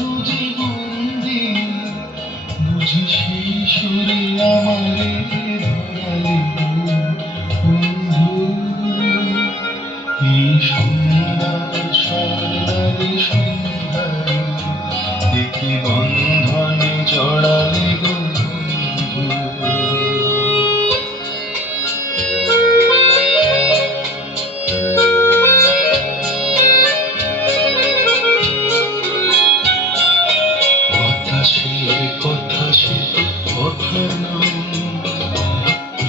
বুঝি বন্দি, বুঝি সেই সুরে আমারে ধরালি বন্ধু। এই সুন্দর স্বর্ণালী সন্ধ্যায় দেখি বন্ধনে জড়ালি বন্ধু। কথা সে কথা নয়,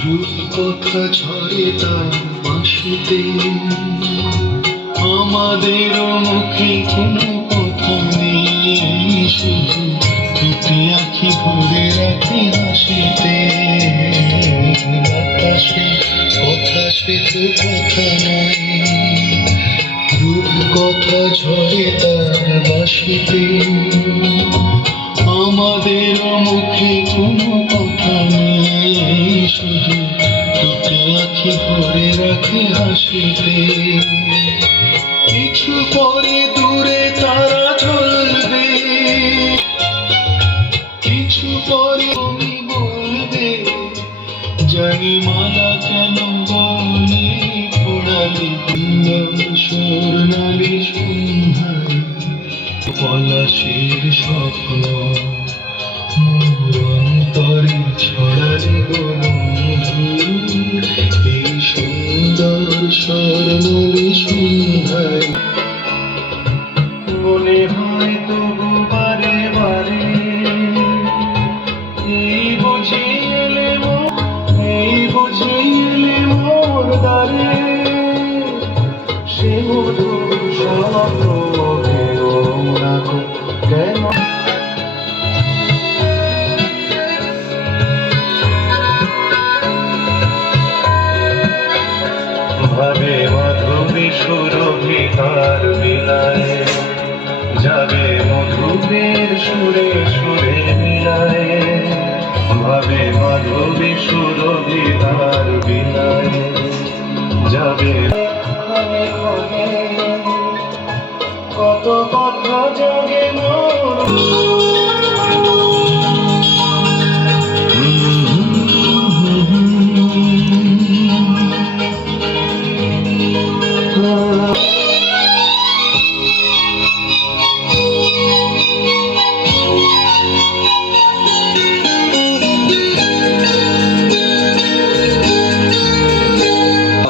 রূপকথা ঝরে তার বাঁশিতে। আমাদের মুখে কোনো কথা নেই, শুধু দুটি আঁখি ভরে রাখি হাসিতে। আকাশে কথা সে তো কথা নয়, রূপকথা ঝরে তার বাঁশিতে। আমাদের মুখে কোনো কথা নেই, শুধু দুটি আঁখি ভরে রাখে হাসিতে। কিছু পরে দূরে তারা জ্বলবে, কিছু পরে তুমি বলবে, জানি মালা কেন বলে পড়ালি স্বর্ণালী সন্ধ্যায়। পলাশের স্বপ্ন মোর অন্তরে ছড়ালি বন্ধু। এই সুন্দর স্বর্ণালী সন্ধ্যায় মনে হয় তবু বারে বারে, এই বুঝি এলে মোর দ্বারে। সে মধুর স্বপ্ন কেন ভাবে মাধবী সুরভি তার বিলায়, যাবে মধুবের সুরে সুরে বিলায়। ভাবে মাধবী সুরভি তার বিলায়, যাবে ক্ষণে ক্ষণে কত কথা জাগে মোর।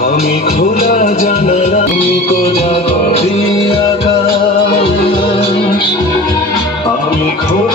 আমি খোলা জানালা, তুমি কোজা আকাশ। আমি খোলা